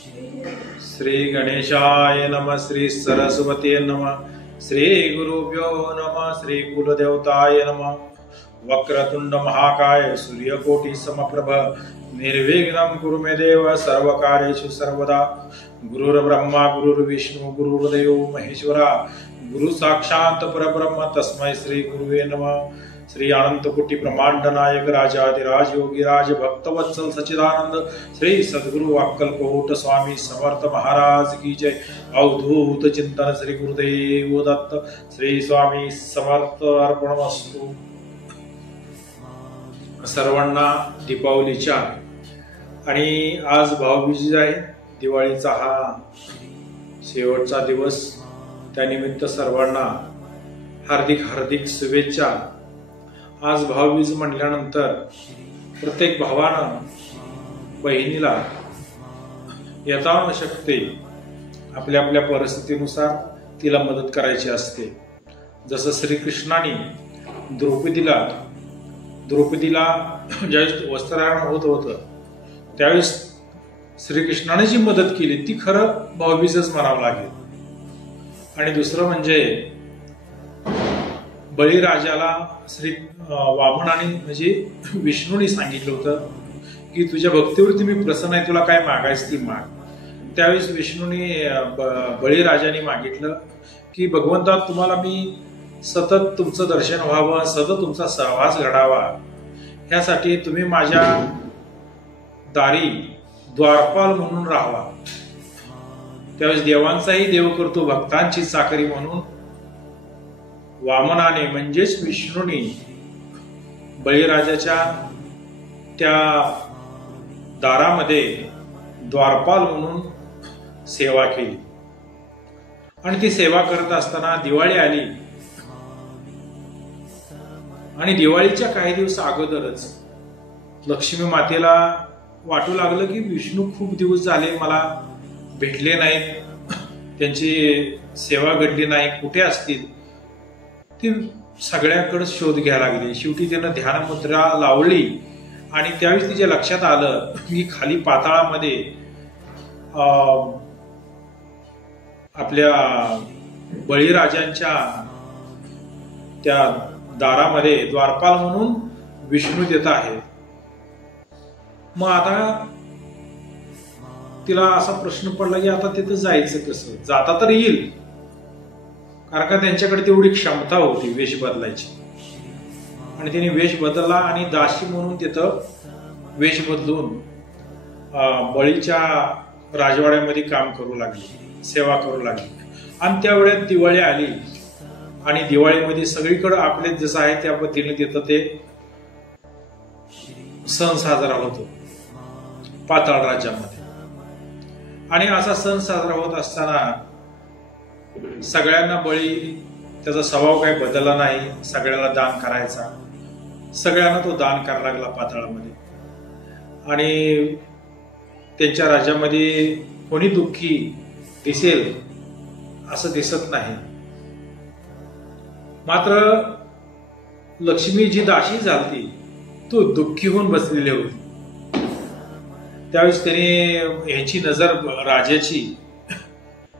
श्री गणेशाय नमः। श्री सरस्वती नमः। श्री गुरुभ्यो नमः। श्री कुलदेवताय नमः। वक्रतुंड महाकाय सूर्यकोटि समप्रभ निर्विघ्नं कुरु मे देव सर्वकार्येषु सर्वदा। गुरुर्ब्रह्मा गुरुर्विष्णु गुरुर्देवो महेश्वरा गुरु साक्षात परब्रह्म तस्मै श्री गुरुवे नमः। श्री अनंत कोटि ब्रह्मांड नायक राजाधिराज योगीराज भक्तवत्सल सच्चिदानंद श्री सद्गुरु अक्कलकोट स्वामी समर्थ महाराज की जय। अवधूत चिंतन श्री गुरुदेव दत्त। श्री स्वामी समर्थ अर्पणमस्तु। सर्वांना दीपावलीच्या आणि आज भाऊबीज आहे, दिवाळीचा हा शेवटचा दिवस, त्यानिमित्त सर्वांना हार्दिक हार्दिक शुभेच्छा। आज भाऊबीज म्हटल्यानंतर प्रत्येक भावानं बहिणीला यथाशक्ती आपल्या आपल्या परिस्थितीनुसार तिला मदत करायची असते। जसं श्रीकृष्णाने द्रौपदीला ज्यावेळेस वस्त्रहरण होत होतं त्यावेळेस श्रीकृष्णाने जी मदत केली ती खरं भाऊबीजच म्हणावं लागेल। आणि दुसरं म्हणजे बळीराजाला श्री वामनाने म्हणजे विष्णूने सांगितलं होतं की तुझ्या भक्तीवरती मी प्रसन्न आहे, तुला काय मागायचं ती माग। त्यावेळेस विष्णूने बळीराजाने मागितलं की भगवंता तुम्हाला मी सतत तुमचं दर्शन व्हावं, सतत तुमचा सहवास घडावा, ह्यासाठी तुम्ही माझ्या दारी द्वारपाल म्हणून राहावा। त्यावेळेस देवांचाही देव करतो भक्तांची चाकरी म्हणून वामनाने म्हणजेच विष्णूने बळीराजाच्या त्या दारामध्ये द्वारपाल म्हणून सेवा केली। आणि ती सेवा करत असताना दिवाळी आली आणि दिवाळीच्या काही दिवस अगोदरच लक्ष्मी मातेला वाटू लागलं की विष्णू खूप दिवस झाले मला भेटले नाहीत, त्यांची सेवा घडली नाही, कुठे असतील। ती सगळ्याकडे शोध घ्यायला लागली। शेवटी त्यानं ध्यान मुद्रा लावली आणि त्यावेळी तिच्या लक्षात आलं की खाली पाताळामध्ये आपल्या बळीराजांच्या त्या दारामध्ये द्वारपाल म्हणून विष्णू देत आहे। मग आता तिला असा प्रश्न पडला की आता तिथं जायचं कसं, जाता तर येईल, कारण का त्यांच्याकडे तेवढी क्षमता होती वेश बदलायची। आणि तिने वेश बदलला आणि दासी म्हणून तिथं वेश बदलून बळीच्या राजवाड्यामध्ये काम करू लागली, सेवा करू लागली। आणि त्या वेळेत दिवाळी आली आणि दिवाळीमध्ये सगळीकडे आपले जसं आहे त्या पद्धतीने तिथं ते सण साजरा होतो पाताळ राज्यामध्ये। आणि असा सण साजरा होत असताना सगळ्यांना बळी त्याचा स्वभाव काही बदलला नाही, सगळ्याला दान करायचा, सगळ्यांना तो दान करायला लागला पाताळामध्ये। आणि त्यांच्या राज्यामध्ये कोणी दुःखी दिसेल असं दिसत नाही। मात्र लक्ष्मी जी दासी झाली तो दुःखी होऊन बसलेली होती। त्यावेळेस त्याने यांची नजर राजाची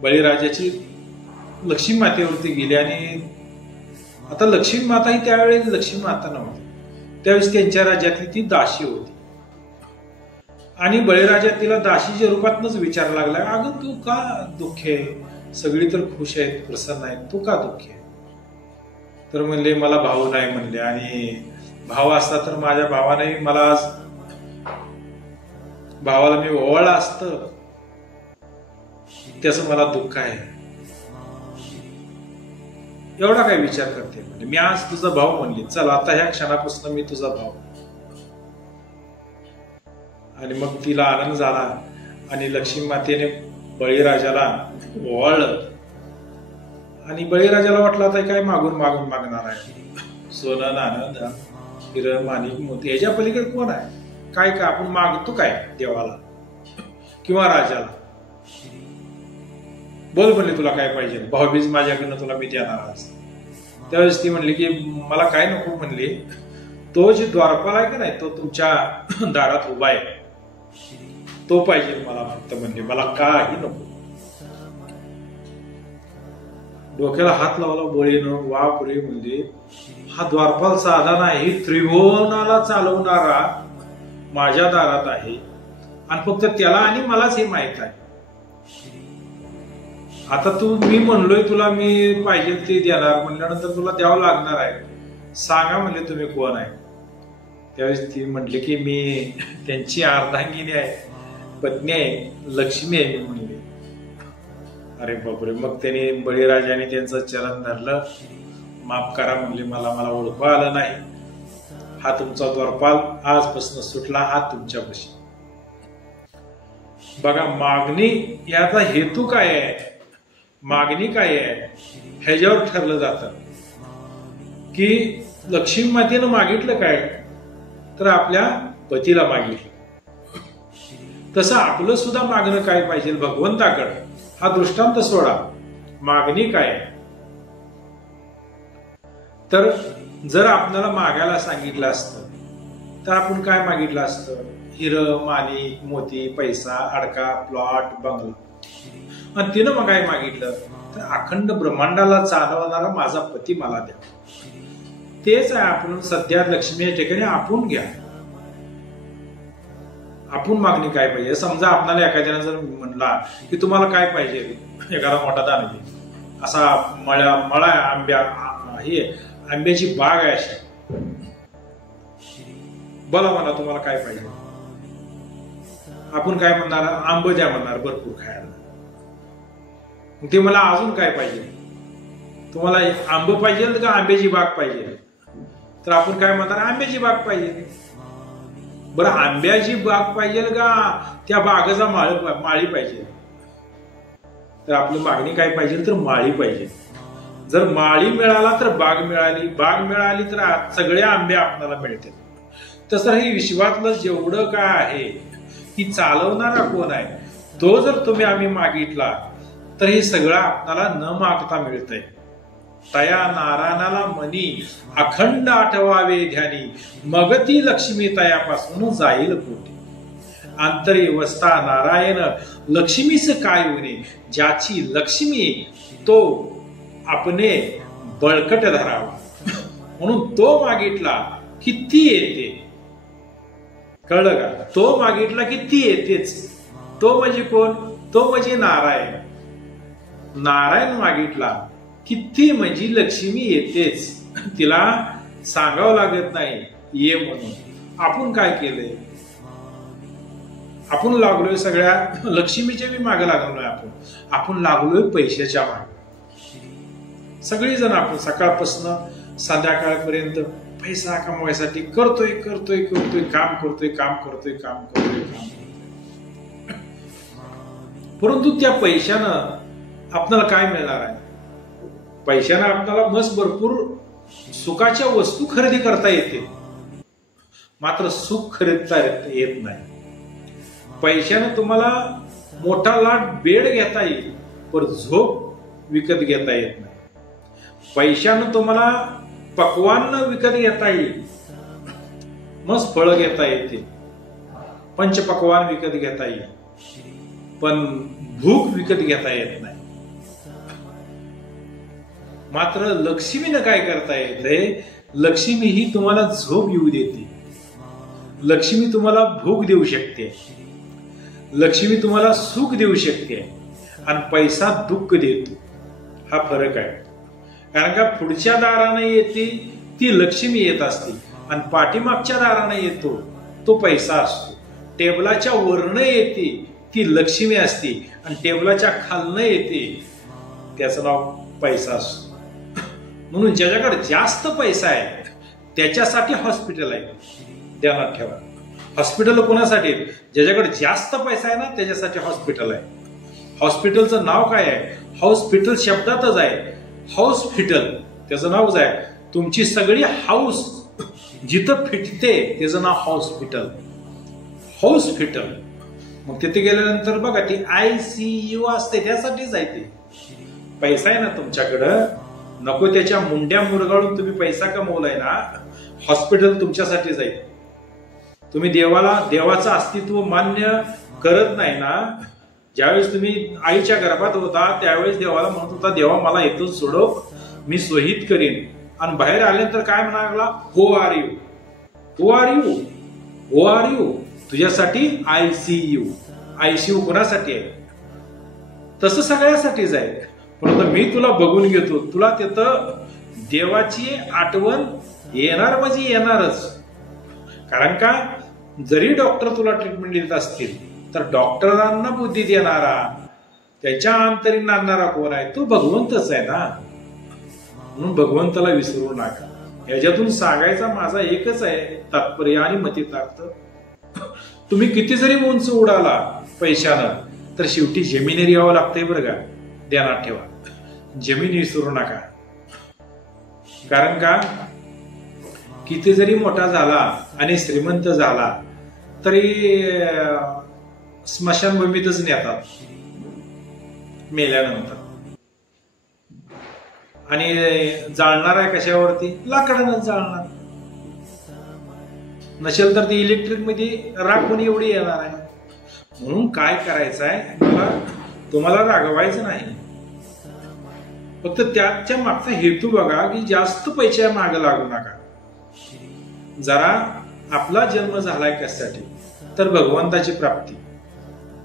बळीराजाची लक्ष्मी मातेवरती गेली आणि आता लक्ष्मी माता ही त्यावेळेस लक्ष्मी माता नव्हती, त्यावेळेस त्यांच्या राज्यातली ती दासी होती। आणि बळीराजा तिला दासीच्या रूपातच विचारायला लागला, अगं तू का दुःखी आहे, सगळी तर खुश आहेत प्रसन्न आहेत, तू का दुःखी आहे? तर म्हणले मला भाऊ नाही म्हणले, आणि भाव असता तर माझ्या भावाने मला आज भावाला मी ओवाळलं असतं, त्याचं मला दुःख आहे। एवढा काय विचार करते म्हणजे मी आज तुझा भाऊ म्हणले, चल आता ह्या क्षणापासून मी तुझा भाऊ। आणि मग तिला आनंद झाला आणि लक्ष्मी मातेने बळीराजाला ओवाळलं। आणि बळीराजाला वाटलं आता काय मागून मागून मागणार आहे, सोनं नाणं हिरं माणिक मोती, ह्याच्या पलीकडे कोण आहे, काय का आपण मागतो काय देवाला किंवा राजाला? बोल म्हणले तुला काय पाहिजे, भाऊबीज माझ्याकडनं तुला मी देणार आज। त्यावेळेस ती म्हणली की मला काय नको म्हणली, तो जे द्वारपाल आहे का नाही तो तुमच्या दारात उभा आहे, तो पाहिजे मला फक्त म्हणले, मला काही नको. डोक्याला हात लावला बळीनं. बापरे म्हणले, हा द्वारपाल साधा नाही, त्रिभुवनाला चालवणारा माझ्या दारात आहे आणि फक्त त्याला आणि मलाच हे माहित आहे. आता मी म्हणलोय तुला मी पाहिजे ते देणार म्हणल्यानंतर तुला द्यावं लागणार आहे. सांगा म्हणले तुम्ही कोण आहे. त्यावेळेस ती म्हटली की मी त्यांची अर्धांगिनी आहे, पत्नी आहे, लक्ष्मी आहे मी म्हणले. अरे बापरे. मग त्याने बळीराजाने त्यांचं चलन धरलं. माफ करा म्हणले, मला ओळखू आलं नाही. हा तुमचा द्वारपाल आजपासून सुटला, हा तुमच्यापाशी. बघा, मागणी याचा हेतू काय आहे, मागणी काय आहे ह्याच्यावर ठरलं जातं की लक्ष्मी मातेनं मागितलं काय, तर आपल्या पतीला मागितलं. तसं आपलं सुद्धा मागणं काय पाहिजे भगवंताकडे, हा दृष्टांत सोडा. मागणी काय तर जर आपल्याला मागायला सांगितलं असतं तर आपण काय मागितलं असतं, हिरं, माणिक, मोती, पैसा, अडका, प्लॉट, बंगला. आणि तिनं मग काय मागितलं तर अखंड ब्रह्मांडाला चालवणारा माझा पती मला द्या. तेच आहे आपण सध्या लक्ष्मी या ठिकाणी आपण घ्या. आपण मागणी काय पाहिजे. समजा आपल्याला एखाद्याने जर म्हणला की तुम्हाला काय पाहिजे, एखादा मोठा दानवी असा मळा आंब्याची बाग आहे अशी, बोला म्हणा तुम्हाला काय पाहिजे. आपण काय म्हणणार, आंब द्या म्हणणार भरपूर खायला. ते मला अजून काय पाहिजे, तुम्हाला आंब पाहिजे का आंब्याची बाग पाहिजे, तर आपण काय म्हणणार, आंब्याची बाग पाहिजे. बरं, आंब्याची बाग पाहिजे का त्या बागेचा माळी पाहिजे, तर आपली मागणी काय पाहिजे, तर माळी पाहिजे. जर माळी मिळाला तर बाग मिळाली, बाग मिळाली तर सगळे आंबे आपल्याला मिळतील. तसं हे विश्वातलं जेवढं काय आहे की चालवणारा कोण आहे तो जर तुम्ही आम्ही मागितला तर हे सगळं आपल्याला न मागता मिळतंय. तया नारायणाला मनी अखंड आठवावे ध्यानी, मग ती लक्ष्मी तयापासून जाईल कोटी. अंतरी वसता नारायण लक्ष्मीच काय होणे, ज्याची लक्ष्मी तो आपणे बळकट धरावा. म्हणून तो मागितला की ती येते. कळलं का? तो मागितला की ती येतेच. तो म्हणजे कोण, तो म्हणजे नारायण. नारायण मागितला की ती म्हणजे लक्ष्मी येतेच. तिला सांगावं लागत नाही ये म्हणून. आपण काय केलंय, आपण लागलोय सगळ्या लक्ष्मीच्या मी मागे लागलोय. आपण लागलोय पैशाच्या मागे. सगळीजण आपण सकाळपासून संध्याकाळपर्यंत पैसा कमवायसाठी करतोय काम करतोय. परंतु त्या पैशानं आपल्याला काय मिळणार आहे. पैशानं आपल्याला मस्त भरपूर सुखाच्या वस्तू खरेदी करता येते, मात्र सुख खरेदता येत नाही. पैशानं तुम्हाला मोठा लाट बेड घेता येईल, पण झोप विकत घेता येत नाही. पैशानं तुम्हाला पक्वान्न विकत घेता येईल, मस्त फळं घेता येते, पंचपक्वान विकत घेता येईल, पण भूक विकत घेता येत नाही. मात्र लक्ष्मीनं काय करता येते, लक्ष्मी ही तुम्हाला झोप येऊ देते, लक्ष्मी तुम्हाला भूक देऊ शकते, लक्ष्मी तुम्हाला सुख देऊ शकते, आणि पैसा दुःख देतो. हा फरक आहे. कारण का पुढच्या दाराने येते ती लक्ष्मी येत असते आणि पाठीमागच्या दाराने येतो तो पैसा असतो. टेबलाच्या वरनं येते ती लक्ष्मी असते आणि टेबलाच्या खालनं येते त्याचं नाव पैसा असतो. म्हणून ज्याच्याकडे जास्त पैसा आहे त्याच्यासाठी हॉस्पिटल आहे, ध्यानात ठेवा. हॉस्पिटल कोणासाठी? ज्याच्याकडे जास्त पैसा आहे ना त्याच्यासाठी हॉस्पिटल आहे. हॉस्पिटलचं नाव काय आहे? हॉस्पिटल शब्दातच आहे हॉस्पिटल, त्याचं नावच आहे. तुमची सगळी हाऊस जिथं फिटते त्याचं नाव हॉस्पिटल. हॉस्पिटल मग तिथे गेल्यानंतर बघा ती ICU असते, त्यासाठीच आहे. ते पैसा आहे ना तुमच्याकडं, नको त्याच्या मुंड्या मुरगाळून तुम्ही पैसा कमवलाय ना, हॉस्पिटल तुमच्यासाठीच आहे. तुम्ही देवाचं अस्तित्व मान्य करत नाही ना, ज्यावेळेस तुम्ही आईच्या गर्भात होता त्यावेळेस देवाला म्हणत होता, देवा मला इथून सोडव, मी शहीद करीन. आणि बाहेर आल्यानंतर काय म्हणाला, who are you, who are you, who are you. तुझ्यासाठी ICU. ICU कोणासाठी आहे? तसं सगळ्यासाठीच आहे. परंतु मी तुला बघून घेतो, तुला तिथं देवाची आठवण येणार म्हणजे येणारच. कारण का, जरी डॉक्टर तुला ट्रीटमेंट देत असतील तर डॉक्टरांना बुद्धी देणारा, त्याच्या अंतरीण आणणारा कोण आहे? तो भगवंतच आहे ना. म्हणून भगवंताला विसरू नका. याच्यातून सांगायचा माझा एकच आहे तात्पर्य आणि मतितार्थ, तुम्ही किती जरी उंच उडाला पैशानं तर शेवटी जमिनीवर यावं लागतंय बरं का, ध्यानात ठेवा. जमीन विसरू नका. कारण का, किती जरी मोठा झाला आणि श्रीमंत झाला तरी स्मशानभूमीतच नेतात मेल्यानंतर. आणि जाळणार आहे कशावरती? लाकडानं जाळणार. नसेल तर ती इलेक्ट्रिक मध्ये राख पण एवढी येणार आहे. म्हणून काय करायचं आहे, मला तुम्हाला रागवायचं नाही, फक्त त्याच्या मागचा हेतू बघा की जास्त पैशाच्या मागे लागू नका. जरा आपला जन्म झालाय कशासाठी? तर भगवंताची प्राप्ती,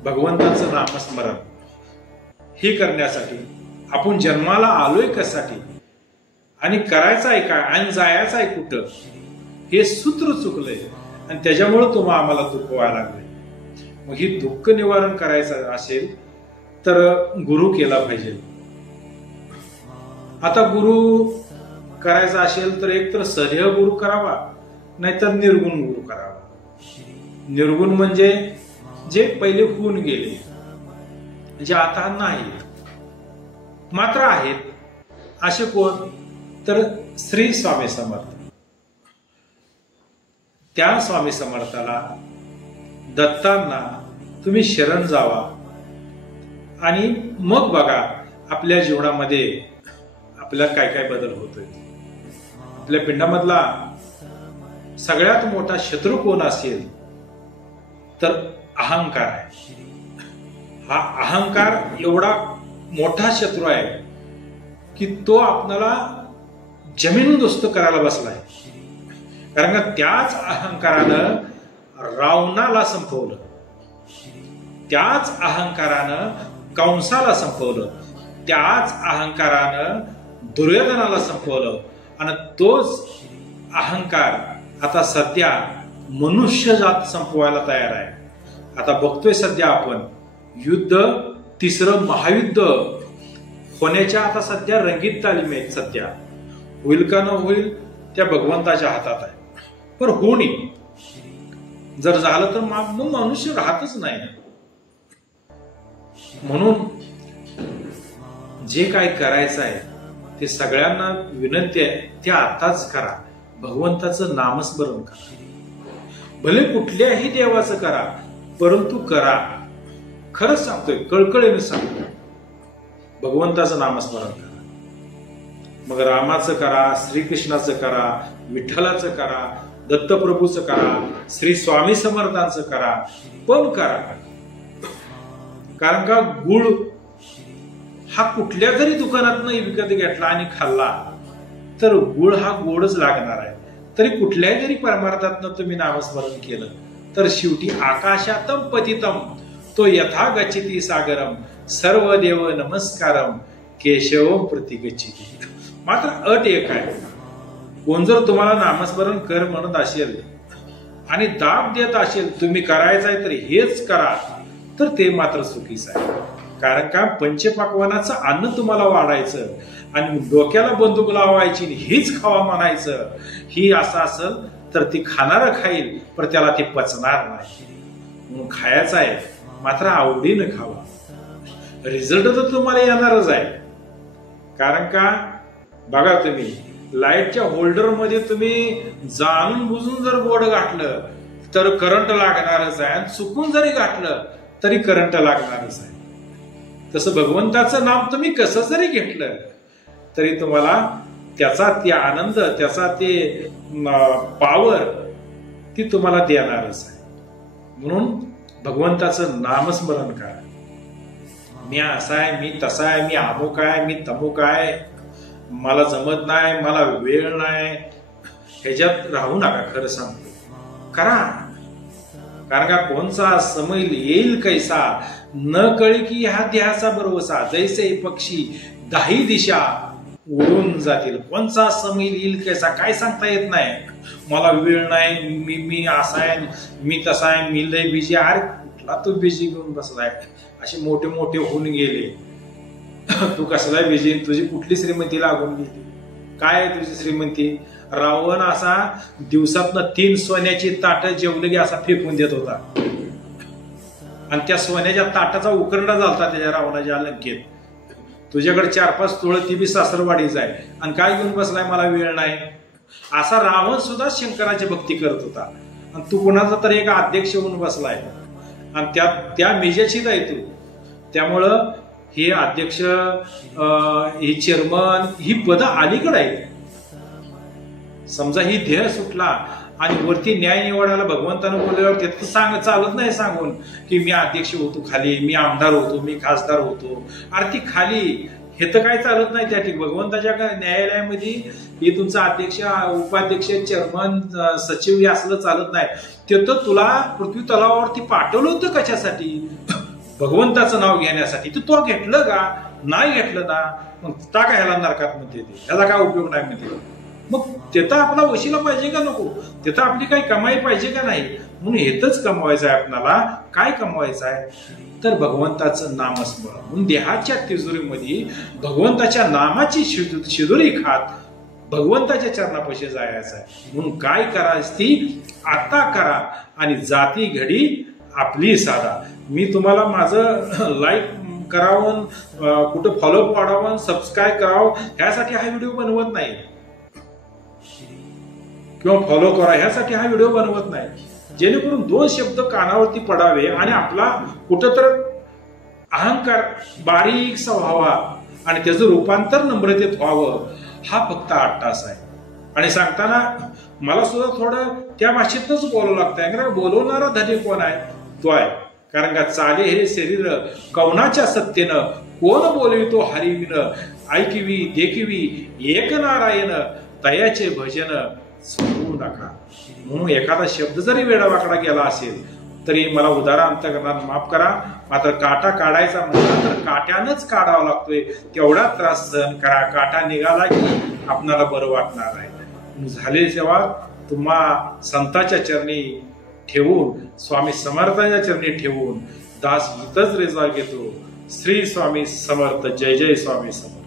भगवंताचं नामस्मरण हे करण्यासाठी. आपण जन्माला आलोय कशासाठी आणि करायचं आहे काय आणि जायचं आहे कुठं, हे सूत्र चुकलंय आणि त्याच्यामुळे तुम्हाला आम्हाला दुःख व्हायला लागले. मग ही दुःख निवारण करायचं असेल तर गुरु केला पाहिजे. आता गुरु करायचा असेल तर एक तर सदेह गुरु करावा, नाहीतर निर्गुण गुरु करावा. निर्गुण म्हणजे जे पहिले होऊन गेले, जे आता नाही मात्र आहेत. असे कोण? तर श्री स्वामी समर्थ. त्या स्वामी समर्थाला, दत्तांना तुम्ही शरण जावा आणि मग बघा आपल्या जीवनामध्ये आपल्याला काय काय बदल होतोय. आपल्या पिंडामधला सगळ्यात मोठा शत्रू कोण असेल तर अहंकार आहे. हा अहंकार एवढा मोठा शत्रू आहे की तो आपल्याला जमीनदोस्त करायला बसलाय. कारण का त्याच अहंकारानं रावणाला संपवलं, त्याच अहंकारानं कंसाला संपवलं, त्याच अहंकारानं दुर्योधनाला संपवलं. आणि तोच अहंकार आता सध्या मनुष्य जात संपवायला तयार आहे. आता बघतोय सध्या आपण युद्ध, तिसरं महायुद्ध होण्याच्या आता सध्या रंगीत तालीम आहेत. सध्या होईल का न होईल त्या भगवंताच्या हातात आहे. पण होऊ नये. जर झालं तर मग मनुष्य राहतच नाही. म्हणून जे काय करायचं आहे ते सगळ्यांना विनंती आहे, ते आताच करा. भगवंताचं नामस्मरण करा. भले कुठल्याही देवाचं करा, परंतु करा. खरंच सांगतोय, कळकळीने सांगतोय, भगवंताचं नामस्मरण करा. मग रामाचं करा, श्रीकृष्णाचं करा, विठ्ठलाचं करा, दत्तप्रभूचं करा, श्री स्वामी समर्थांचं करा, पण करा. कारण का गुळ हा कुठल्या तरी दुकानातनं विकत घेतला आणि खाल्ला तर गुळ हा गोडच लागणार आहे. तरी कुठल्याही जरी परमार्थातनं तुम्ही नामस्मरण केलं तर शेवटी आकाशातम पतितम तो यथा गच्छति सागरम सर्व देव नमस्कारम केशवम प्रति गच्छति. मात्र अट एक आहे, कोण जर तुम्हाला नामस्मरण कर म्हणत असेल आणि दाब देत असेल तुम्ही करायचंय तर हेच करा, तर ते मात्र चुकीचं आहे. कारण का पंचपाकवानाचं अन्न तुम्हाला वाढायचं आणि डोक्याला बंदूक लावायची हीच खावा म्हणायचं, ही असं असेल तर ती खाणार खाईल पण त्याला ते पचणार नाही. म्हणून खायचं आहे मात्र आवडीनं खावा. रिझल्ट तर तुम्हाला येणारच आहे. कारण का बघा, तुम्ही लाईटच्या होल्डर मध्ये तुम्ही जाणून बुजून जर बोर्ड घातलं तर करंट लागणारच आहे, आणि चुकून जरी घातलं तरी करंट लागणारच आहे. तसं भगवंताचं नाम तुम्ही कसं जरी घेतलं तरी तुम्हाला त्याचा ते आनंद, त्याचा ते पावर ती तुम्हाला देणारच आहे. म्हणून भगवंताचं नामस्मरण करा. मी असा आहे, मी तसा आहे, मी अमुक आहे, मी तमुक आहे, मला जमत नाही, मला वेळ नाही, ह्याच्यात राहू नका. खरं सांगतो करा. कारण का कोणचा समय येईल कैसा न कळे की ह्या देहाचा बरोबसा, जैसे पक्षी दाही दिशा उडून जातील. कोणचा समय येईल कैसा काय सांगता येत नाही. मला वेळ नाही, मी असा आहे, मी तसा आहे, मी लय बिजी. अरे कुठला तू बिजी घेऊन बसलाय? असे मोठे मोठे होऊन गेले. तू कसला बिजी? तुझी कुठली श्रीमंती लागून गेली? काय आहे तुझी श्रीमंती? रावण असा दिवसातनं 3 सोन्याची ताटं जेवलं की असा फेकून देत होता, आणि त्या सोन्याच्या ताटाचा उकरडा झालता त्याच्या रावणाच्या लंकेत. तुझ्याकडे 4-5 तोळं ती बी सासरवाडीच आहे, आणि काय घेऊन बसलाय मला वेळ नाही? असा रावण सुद्धा शंकराची भक्ती करत होता, आणि तू कोणाचा तर एक अध्यक्ष होऊन बसलाय, आणि त्या मेजाचीच आहे तू. त्यामुळं हे अध्यक्ष, हे चेअरमन, ही पद अलीकडे आहेत. समजा ही ध्येय सुटला आणि वरती न्याय निवडायला भगवंतानं बोलल्यावर ते चालत नाही सांगून की मी अध्यक्ष होतो खाली, मी आमदार होतो, मी खासदार होतो. अरे ती खाली हे तर काय चालत नाही. त्या ठिकाणी भगवंताच्या न्यायालयामध्ये हे तुमचा अध्यक्ष, उपाध्यक्ष, चेअरमन, सचिव हे असलं चालत नाही. ते तर तुला पृथ्वी तलावावरती पाठवलं होतं कशासाठी? भगवंताचं नाव घेण्यासाठी. तो घेतलं का? नाही घेतलं ना, मग टाका ह्याला नरकात मध्ये, ह्याला काय उपयोग नाही मध्ये. मग तिथं आपला वशिला पाहिजे का नको? तिथं आपली काही कमाई पाहिजे का नाही? म्हणून हेच कमवायचं आहे आपल्याला. काय कमवायचं आहे? तर भगवंताचं नामस्मरण. म्हणून देहाच्या तिजोरीमध्ये भगवंताच्या नामाची शिदोरी खात भगवंताच्या चरणापाशी जायचं आहे. म्हणून काय करायचं ती आता करा, आणि जाती घडी आपली साधा. मी तुम्हाला माझं लाईक करावं, कुठं फॉलो वाढावं, सबस्क्राईब करावं ह्यासाठी हा व्हिडिओ बनवत नाही, किंवा फॉलो करा ह्यासाठी हा व्हिडिओ बनवत नाही. जेणेकरून 2 शब्द कानावरती पडावे आणि आपला कुठं तर अहंकार बारीकसा व्हावा आणि त्याचं रूपांतर नम्रतेत व्हावं. हा फक्त 8 तास आहे. आणि सांगताना मला सुद्धा थोडं त्या भाषेतच बोलावं लागतंय, कारण बोलवणारा धनी कोण आहे? तो आहे. कारण का चाले हे शरीर कवनाच्या सत्तेनं, कोण बोलवितो हरिविन, ऐकिवी देखिवी एक नारायण, तयाचे भजन सोडू नका. म्हणून एखादा शब्द जरी वेडावाकडा गेला असेल तरी मला उदारा अंतकरणात माफ करा. मात्र काटा काढायचा म्हटलं तर काट्यानंच काढावा लागतोय. तेवढा त्रास सहन करा. काटा निघाला की आपणाला बरं वाटणार आहे. झाले तेव्हा तुम्हा संताच्या चरणी ठेवून, स्वामी समर्थांच्या चरणी ठेवून दास इथंच रेजा घेतो. श्री स्वामी समर्थ. जय जय स्वामी समर्थ.